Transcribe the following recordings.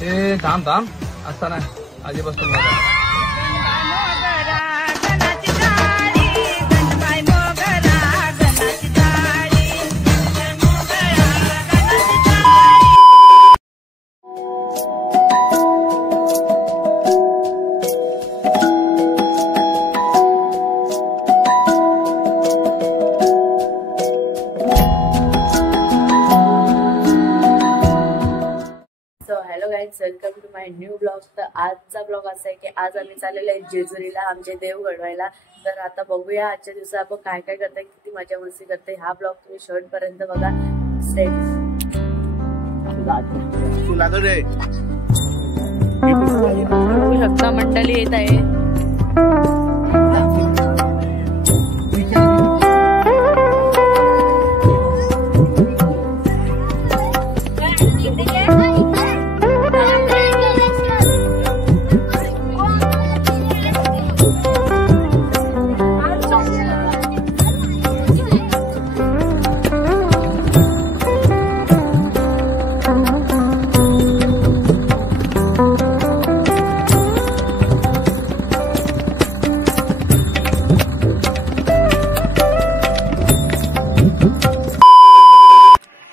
ते थांब थांब असताना आधीपासून बघा. Welcome to my new blog. तर आजचा ब्लॉग असा आहे की आज आम्ही चाललेलो आहे जेजुरीला आमचे देव घडवायला. तर आता बघूया आजच्या दिवसात आपण काय काय करताय, किती मजा मस्ती करते. हा ब्लॉग तुम्ही शेवट पर्यंत बघा. बघू शकता मंडळी येत आहे.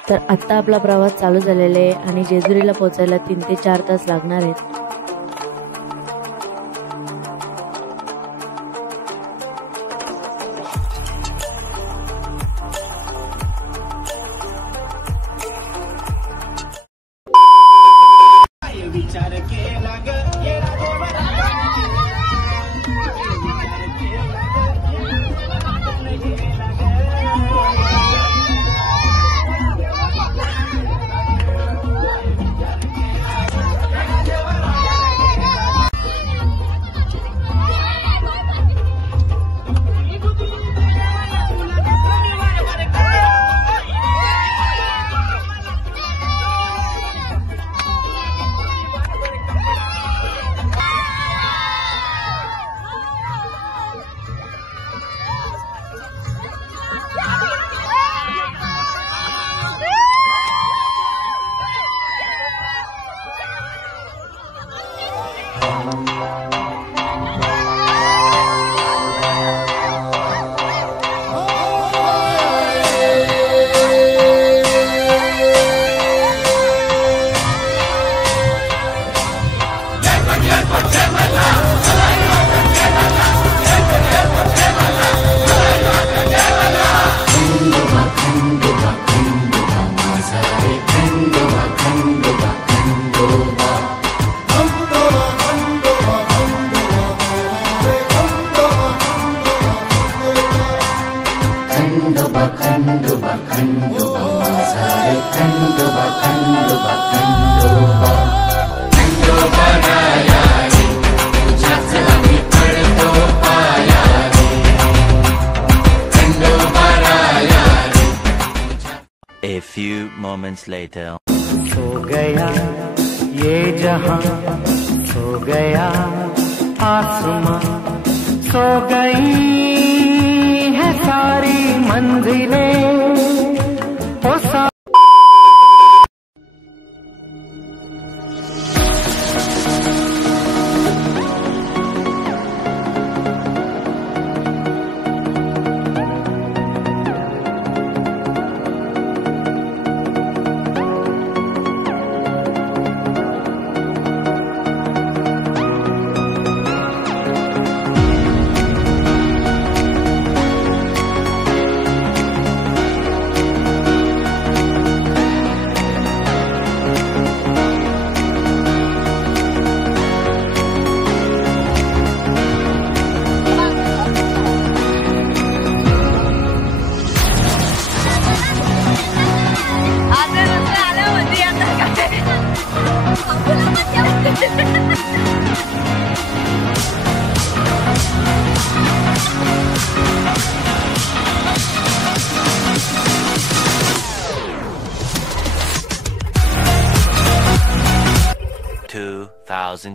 तर आता आपला प्रवास चालू झालेला आहे आणि जेजुरीला पोहोचायला 3 ते 4 तास लागणार आहेत. A few moments later. सो गया ये जहां, सो गया आसमां, सो गई है सारी मंजिलें. ओ सा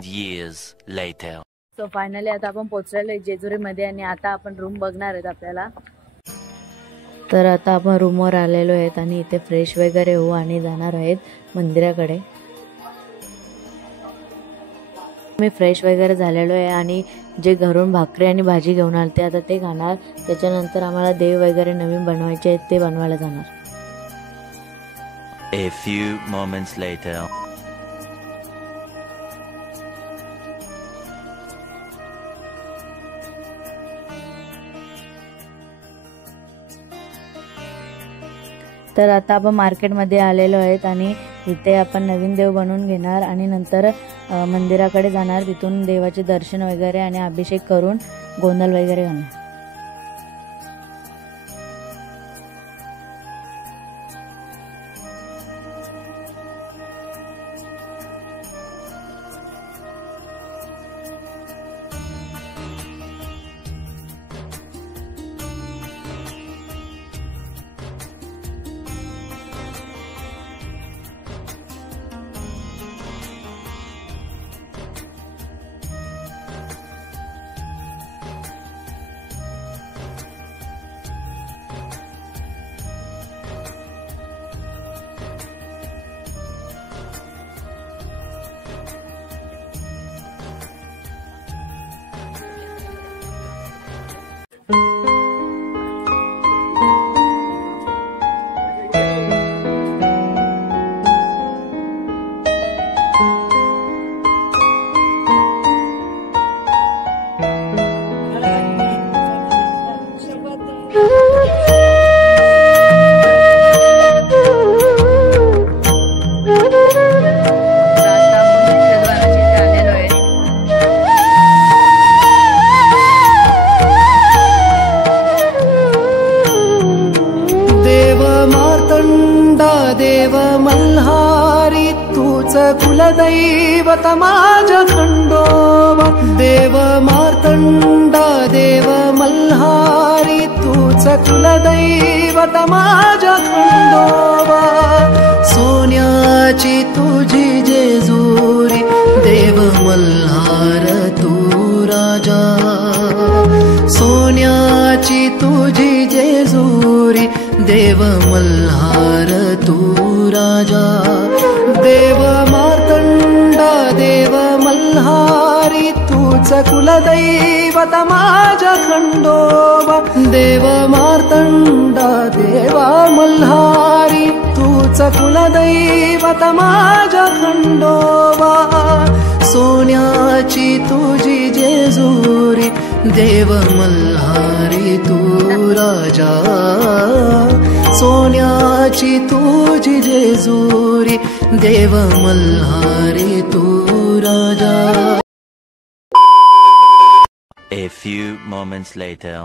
years later. सो फायनली आता आपण पोहोचलेलो आहे जेजुरी मध्ये आणि आता आपण रूम बघणार आहेत आपल्याला. तर आता आपण रूमवर आलेलो आहेत आणि इथे फ्रेश वगैरे होऊ आणि जाणार आहेत मंदिराकडे. मी फ्रेश वगैरे झालेलो आहे आणि जे घरून भाकरी आणि भाजी घेऊन आले ते आता ते खाणार. त्याच्यानंतर आम्हाला देव वगैरे नवीन बनवायचे आहेत ते बनवायला जाणार. A few moments later. तर आता आपण मार्केटमध्ये आलेलो आहेत आणि इथे आपण नवीन देव बनवून घेणार आणि नंतर मंदिराकडे जाणार. तिथून देवाचे दर्शन वगैरे आणि अभिषेक करून गोंधळ वगैरे घालणार. देव मल्हारी तूच कुलदैवत माझ्या खंडोबा. देव मार्तंडा देव मल्हारी तूच कुलदैवत माझ्या खंडोबा. सोन्याची तुझी जेजुरी देव मल्हार तू राजा. सोन्याची तुझी जेजुरी देव मल्हार तू राजा. देव मार्तंडा देव मल्हारी तूच कुलदैवत माझ्या खंडोबा. देव मार्तंडा देवा मल्हारी तूच कुलदैवत माझ्या खंडोबा. सोन्याची तुझी जेजुरी देव मल्हारी तू राजा. सोन्याची तुझी जेजुरी देव मल्हारी तू राजा. A few moments later.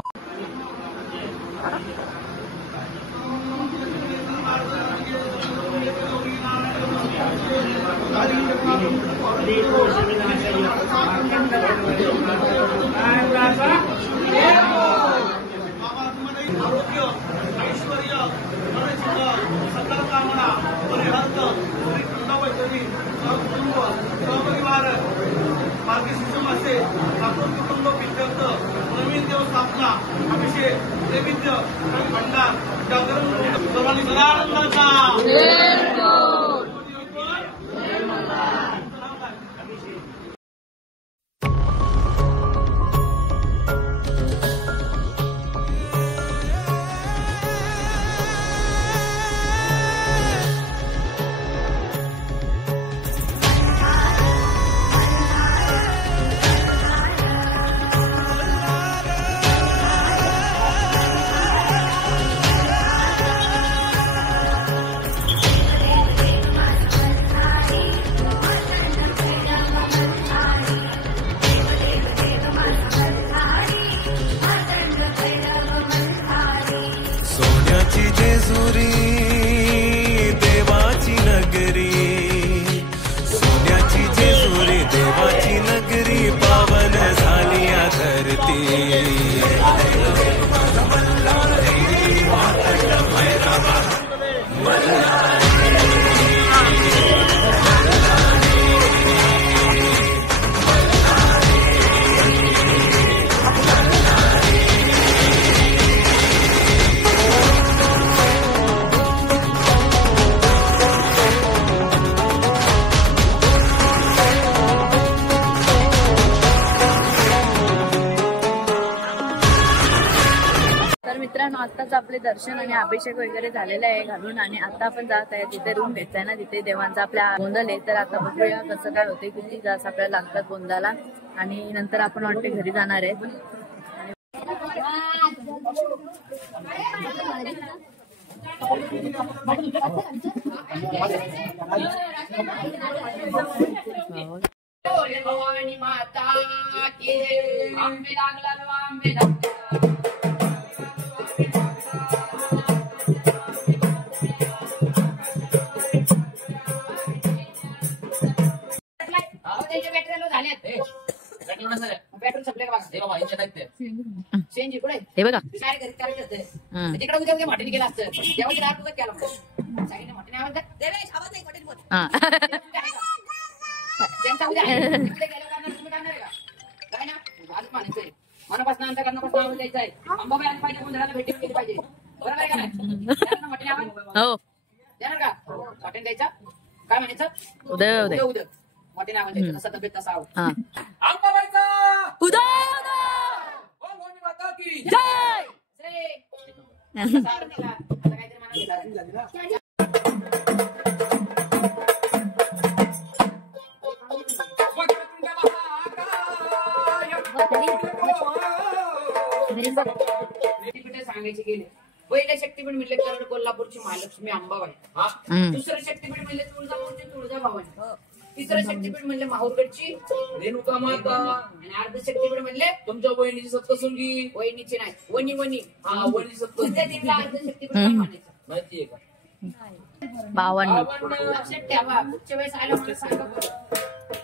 मित्रांनो आत्ताच आपले दर्शन आणि अभिषेक वगैरे झालेले आहे घालून आणि आता आपण जात आहे तिथे रूम भेटताय ना तिथे देवांचा आपल्या गोंधळ आहे. तर आता बघूया कसं काय होते किती तास आपल्याला लागतात गोंधळाला आणि नंतर आपण वाटते घरी जाणार आहे. माता की आंबे लागला आंबे लागला पेट्रोल सप्लाय सीएनजी कुठे हे बघा काय घरी करायचं तिकडे उद्या उद्या मटणी गेला असतं जेव्हा रात उगत केला सांगितलं मटणी आवाज आवाज नाही मटणी बोल त्यांचा उद्या तिकडे गेल्या कारण तुम्ही करणार आहे का काय ना आजच मानायचंय मनापासून अंत करण्यापासून आवाज द्यायचा आहे अंबाबाई आली पाहिजे कोण भेटी केली पाहिजे बरोबर आहे का नाही मटणी आवाज हो देणार का मटण द्यायचा काय म्हणायचं उदय उदय उद्या मटणी आवाज द्यायचं तसा तब्येत तसा आवाज अंबाबाईचा उदय बोल भवानी माता की जय आता काहीतरी म्हणा शक्तीपीठ सांगायचे गेले पहिले शक्तीपीठ म्हणले करण कोल्हापूरची महालक्ष्मी अंबाबाई दुसरं शक्तीपीठ म्हणले तुळजापूरची तुळजाभवानी तिसरं शक्तीपीठ म्हणले माहूरगडची रेणुका माता आणि अर्ध शक्तीपीठ म्हणले तुमच्या बहिणीची सप्तशृंगी वहिनीची नाही वनी वनी हा वहिनी सप्तशृंगी दुसऱ्या दिवशी अर्ध शक्तीपीठ काय म्हणायचं माहितीये का 52 लक्षात ठेवा पुढच्या वेळेस आलं मला सांगा बरं.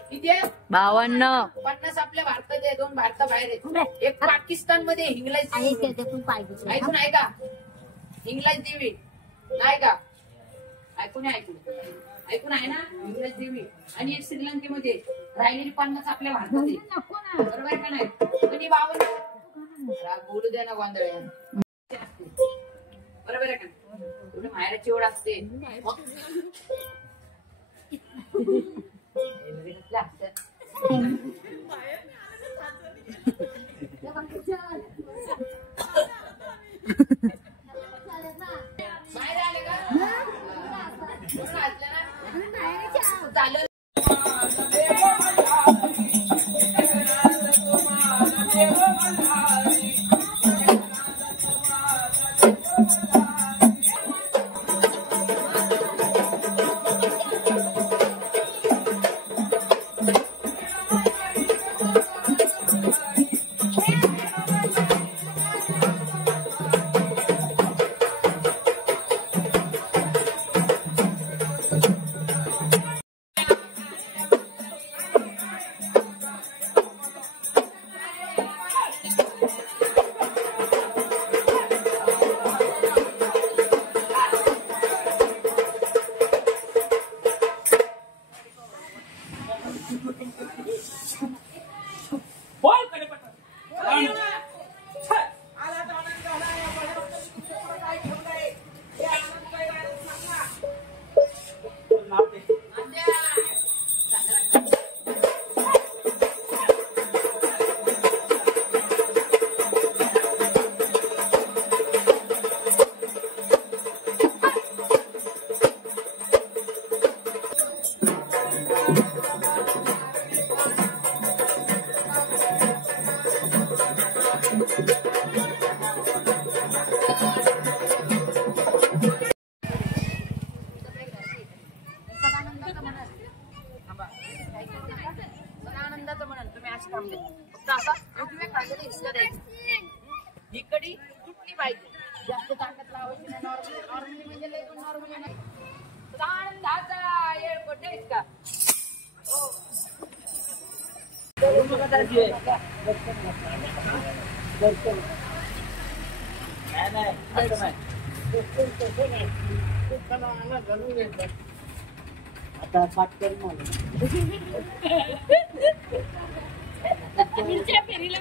किती आहे 52 50 आपल्या भारतात आहे 2 भारताबाहेर आहेत एक पाकिस्तान मध्ये हिंगलाज ऐकून आहे का हिंगलाज देवी नाही का ऐकून आहे ना हिंगलाज देवी आणि एक श्रीलंकेमध्ये राहिलेली 50 आपल्या भारतात आहे बरोबर का नाही कोणी 52 बोलू द्या ना गोंधळ बरोबर आहे का एवढी माहेराची ओढ असते बाहेर आले का चालू आनंदाचं म्हणाल तुम्ही आज थांबले फक्त असा काढलेला हिस्सा द्यायचा ही कडी तुटली पाहिजे जास्त ताकद लावायची नाही नॉर्मली म्हणजे लय नॉर्मली नाही आनंदाचा येळकोट नाहीच का आता फाटकर फेरीला